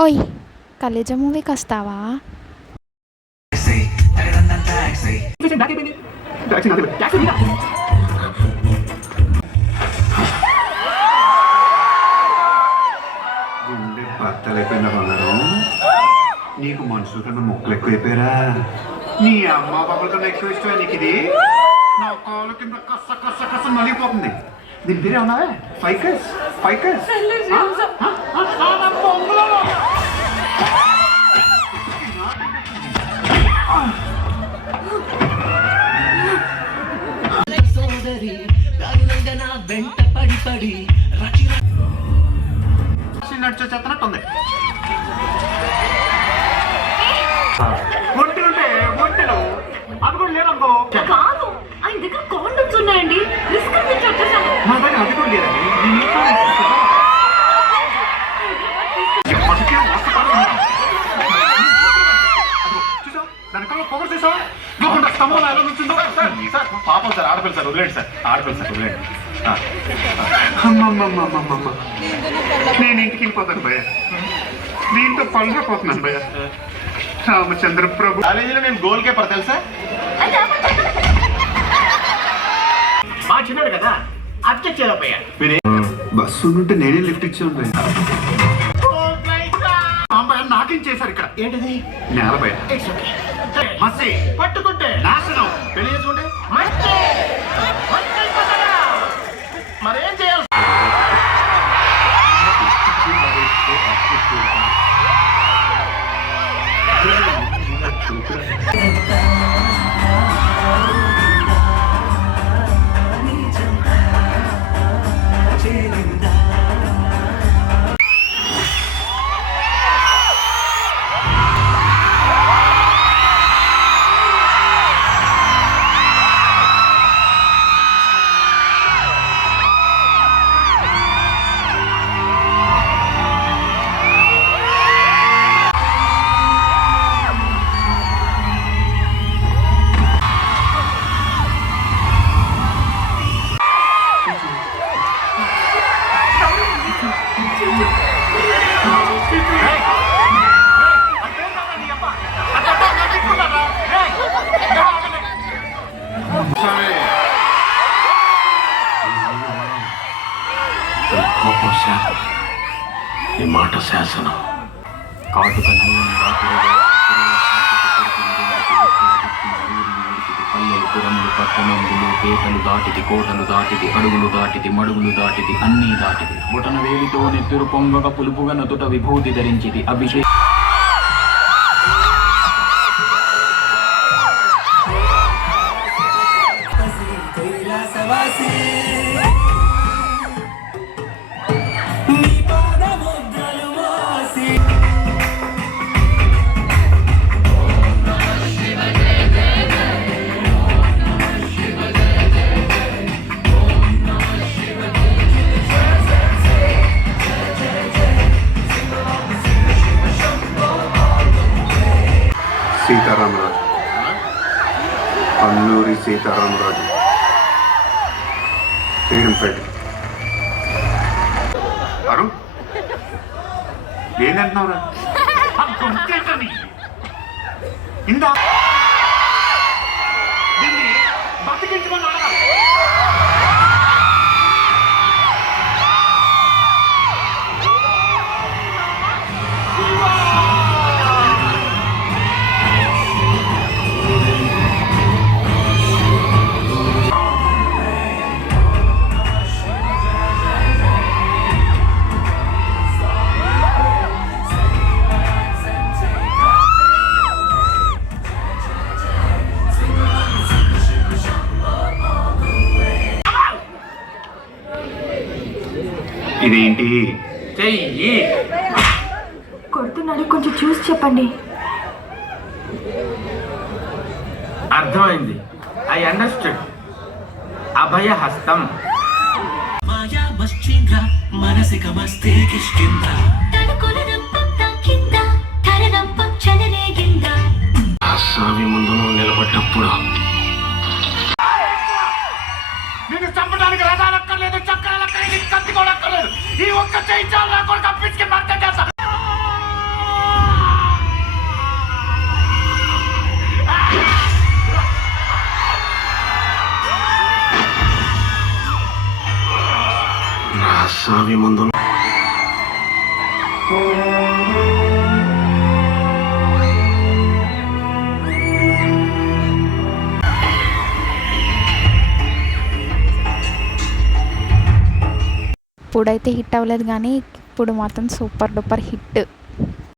ఓయ్ కలేజా మూవీకి వస్తావా? గుండె బత్తలైపోయిన బంగారం, నీకు మనుషుల కన్నా మొక్కలు ఎక్కువైపోయారా? నీ అమ్మ బాబుల కన్నా ఎక్కువ ఇష్టమే నీకు ఇది. నా కాలు కింద కస్స కస్స కస్స నలిగిపోతుంది. దీని పేరు ఏమన్నావే? ఫైకస్ ఫైకస్ నడిచే చెత్తనట్టుంది. ఒంటిలుంటే ఒంటెలు అది కూడా లేదనుకో. కాదు, ఆయన దగ్గర కాండమ్స్ ఉన్నాయండి. రిస్క్ అనిపించి వచ్చేసాను. నా దగ్గర అది కూడా లేదండి. దానికన్నా పొగరు చూసావా? స్తంభం ఎలా నుంచిందో సార్. పాపం సార్, ఆడపిల్ల సార్, వదిలేండి సార్, ఆడపిల్ల సార్, వదిలేండి. అమ్మమ్మమ్మమ్మమ్మ, నేను ఇంటికి వెళ్ళిపోతాను భయ్య. దీంతో పళ్ళపోతున్నాను భయ్య. రామచంద్ర ప్రభు కాలేజీలో నేను గోల్ కీపర్ తెలుసా? మా చిన్నాడు కదా, అబ్జెక్ట్ చేయలేకపోయా. బస్సు ఉంటే నేనే లిఫ్ట్ ఇచ్చాను భయ్య. నాకేం చేశారు ఇక్కడ? ఏంటిది? నేల భయ్య. మసి పట్టుకుంటే నాశనం. పెళ్లి చేసుకుంటే మరేం చేయాలి? ఈ మాట శాసనం. కాటుక పల్లెలు పురములు పట్టణములు పేటలు దాటిది, కోటలు దాటిది, అడుగులు దాటిది, మడుగులు దాటిది, అన్నీ దాటిది. బుటన వేలితో నెత్తురు పొంగక పులుపుగా నదుట విభూతి ధరించిది. Abhishek Sitaramaraju, Alluri Sitaramaraju, freedom fighter. అరు ఏంటంటున్నావురా? ఇందా దీన్ని బతికించమని అడగాలి. ఇదేంటి? చెయ్యి కొడుతున్నాడు, కొంచెం చూసి చెప్పండి. అర్థమైంది. I understood. అభయ హస్తం. మాయా మశ్చింద్ర మనసిక మస్తే కిష్కింద్ర అస్సామి ముందు నువ్వు నిలబడ్డప్పుడు నిన్ను చంపడానికి రథాలక్కర్లేదు, చక్రాలక్కర్లేదు, కత్తి కూడా అక్కర్లేదు. ఈ ఒక్క చేయించాలి నా కొడుకు అప్పించుకి మర్త చేస్తా. సామి ముందు ఇప్పుడైతే హిట్ అవ్వలేదు కానీ ఇప్పుడు మాత్రం సూపర్ డూపర్ హిట్.